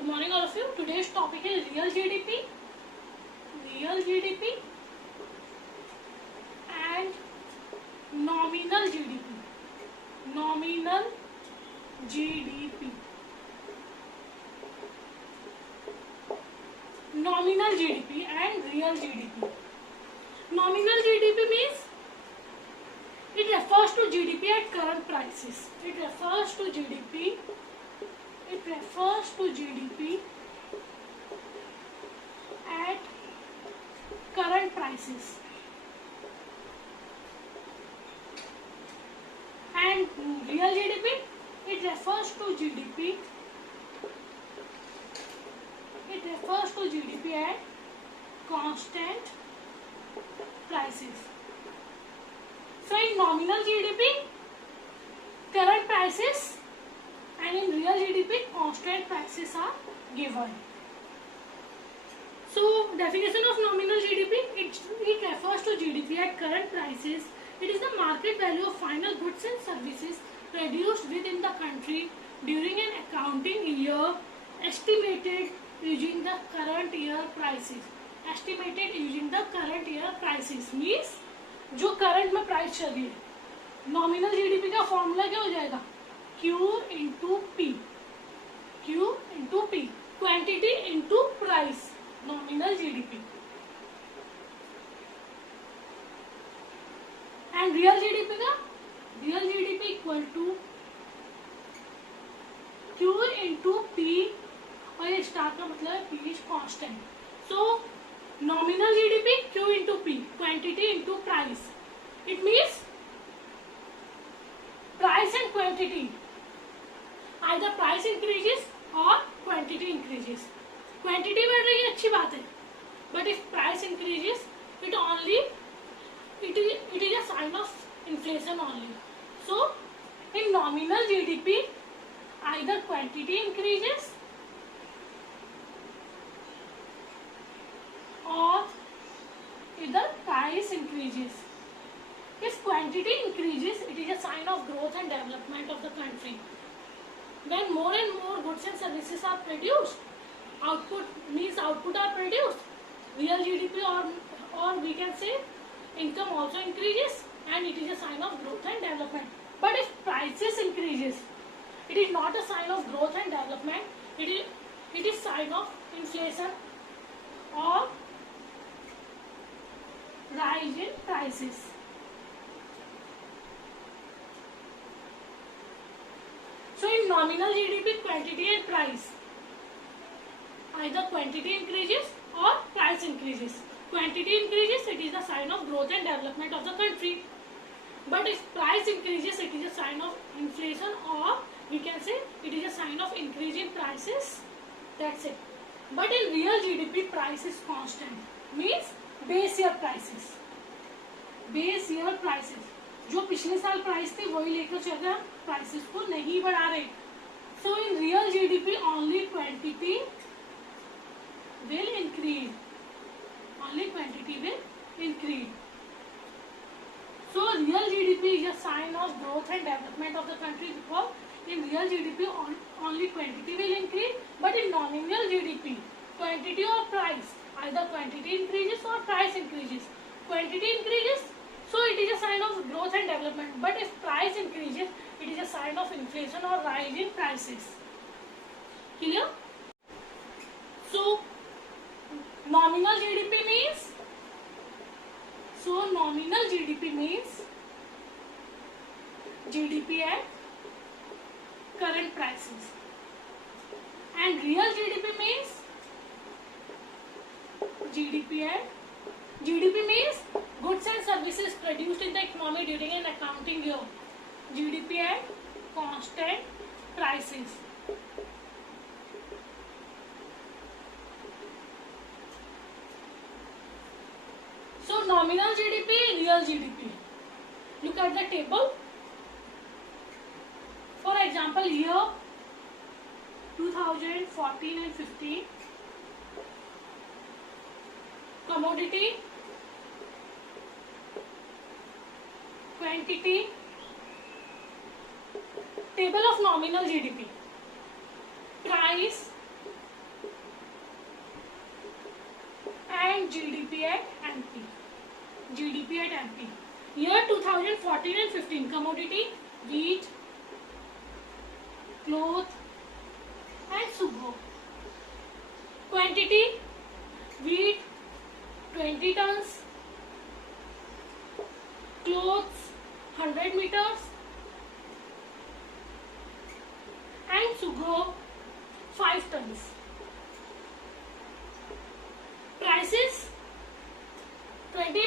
Good morning all of you. Today's topic is real GDP and nominal GDP. Nominal GDP. Nominal GDP and real GDP. Nominal GDP means it refers to GDP at current prices. It refers to GDP at current prices. And real GDP, it refers to GDP at constant prices. So in nominal GDP, current prices, and in real GDP, constant prices are given. So definition of nominal GDP, it refers to GDP at current prices. It is the market value of final goods and services produced within the country during an accounting year, estimated using the current year prices. Estimated using the current year prices means जो current में price चल रही है. Nominal GDP का formula क्या हो जाएगा? Q into P. Quantity into price. Nominal GDP. And real GDP equal to Q into P, और ये स्टार का मतलब है P is constant. So nominal GDP Q into P, quantity into price. It means price and quantity, either price increases or quantity increases. Quantity बढ़ रही है, अच्छी बात है, but if price increases, it is a sign of inflation only. So in nominal GDP, either quantity increases or either price increases. If quantity increases, it is a sign of growth and development of the country. When more and more goods and services are produced, output are produced, real GDP or we can say income also increases, and it is a sign of growth and development. But if prices increases, it is not a sign of growth and development. It is sign of inflation or rise in prices. So in nominal GDP, quantity and price, either quantity increases or price increases. Quantity increases, it is a sign of growth and development of the country. But if price increases, it is a sign of inflation, or we can say it is a sign of increase in prices. That's it. But in real GDP, price is constant. Means base year prices जो पिछले साल price थे वही लेकर चल रहे हैं, prices को नहीं बढ़ा रहे. So in real GDP only quantity will increase. So real GDP is a sign of growth and development of the country, because in real GDP only quantity will increase. But in nominal GDP, quantity और price, either quantity increases or price increases. Quantity increases, so it is a sign of growth and development. But if price increases, it is a sign of inflation or rise in prices. Clear? So nominal GDP means GDP at current prices, and real GDP means GDP means goods and services produced in the economy during an accounting year. GDP at constant prices. So nominal GDP, real GDP. Look at the table. For example, year 2014 and 15. Commodity, quantity, table of nominal GDP, price, GDP at MP. GDP at MP. Year 2014 and 15. Commodity wheat, cloth and sugar. Quantity wheat 20 tons, clothes 100 meters and sugar 5 tons. Prices 20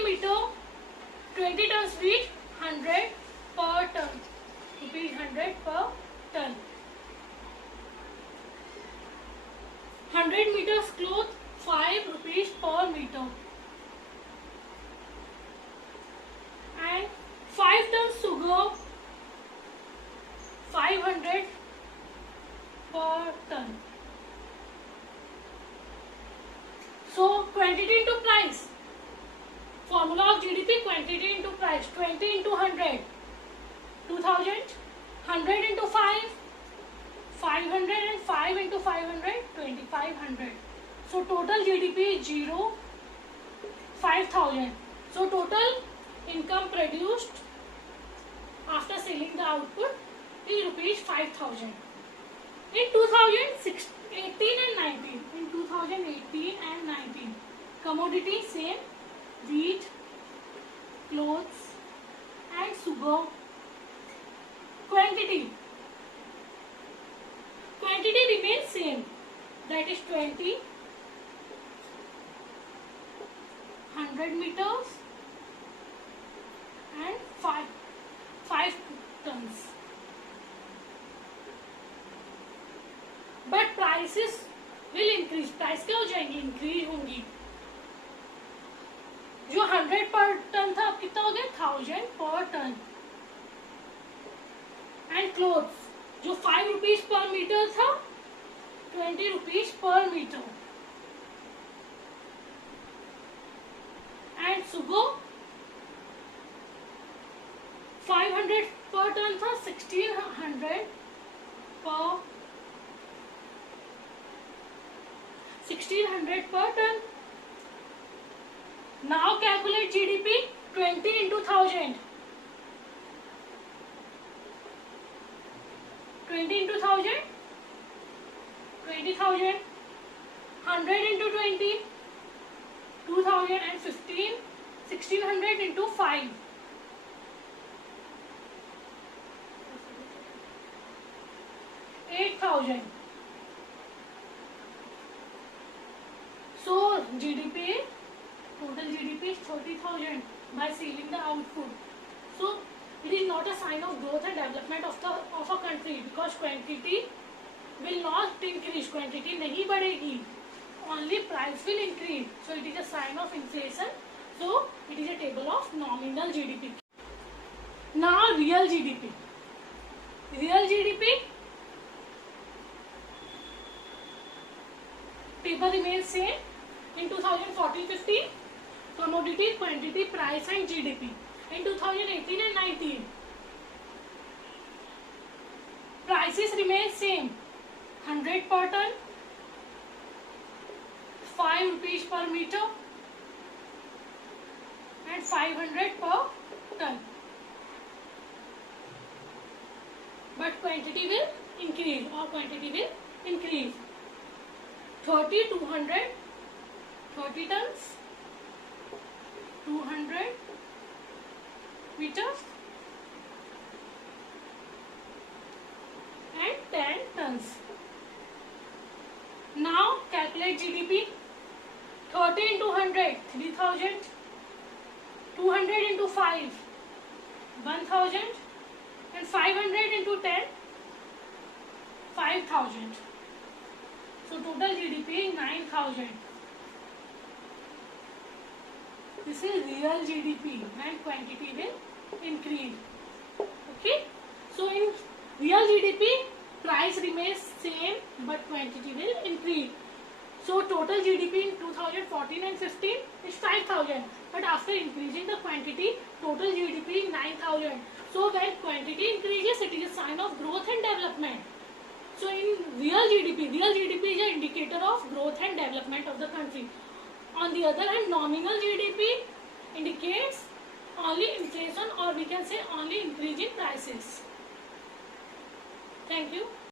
tons wheat 100 per ton, rupees 100 per ton. 100 meters cloth 5 rupees per meter. And 5 tons sugar 500 per ton. So quantity into price. Formula of GDP: quantity into price. 20 into 100, 2000. 100 into 5, 500, and 5 into 500, 2500. So total GDP is 0, 5000. So total income produced after selling the output is rupees 5000. In 2018 and 19, in 2018 and 19, commodity same: wheat, clothes and sugar. Quantity remains same, that is 20, 100 meters and 5 tons. But prices will increase. Price क्या हो जाएंगी? Increase होंगी. जो 100 पर ton था अब कितना हो गया? 1000 पर टन. एंड क्लोथ्स जो 5 रुपीज पर मीटर था 20 रुपीज पर मीटर. एंड सुगो 500 पर टन था 1600 per ton. Now calculate GDP. 20 into 1000. 20 into 1000. 20,000. 100 into 20. 2015. 1600 into 5. 8,000. So GDP, total GDP is 30,000 by selling the output. So it is not a sign of growth and development of a country, because quantity will not increase. Quantity नहीं बढ़ेगी. Only price will increase. So it is a sign of inflation. So it is a table of nominal GDP. Now real GDP. Real GDP table remains same. In 2014-15, commodity, quantity, price and GDP. In 2018 and 19, prices remain same: 100 per ton, 5 rupees per meter and 500 per ton. But quantity will increase, or quantity will increase. 30, 200, 30 tons, 200 meters and 10 tons. Now calculate GDP. 30 into 100, 3000. 200 into 5, 1000. And 500 into 10, 5000. So total GDP is 9000. This is real GDP and quantity will increase. Okay. So in real GDP, price remains same but quantity will increase. So total GDP in 2014 and 15 is 5000. But after increasing the quantity, total GDP is 9000. So when quantity increases, it is a sign of growth and development. So in real GDP is an indicator of growth and development of the country. On the other hand, nominal GDP indicates only inflation, or we can say only increase in prices. Thank you.